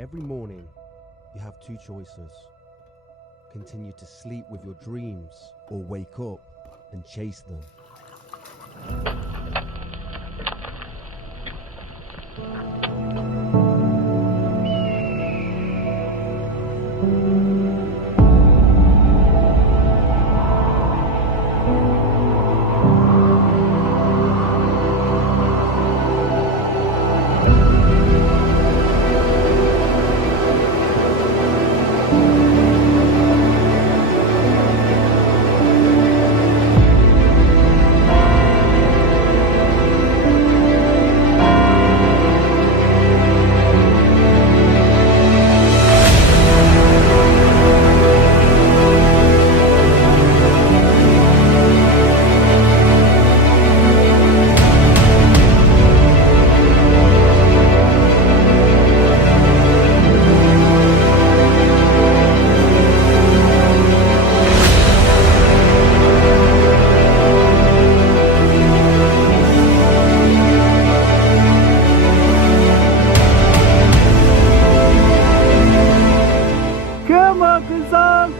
Every morning, you have two choices. Continue to sleep with your dreams or wake up and chase them. Come on, kızım.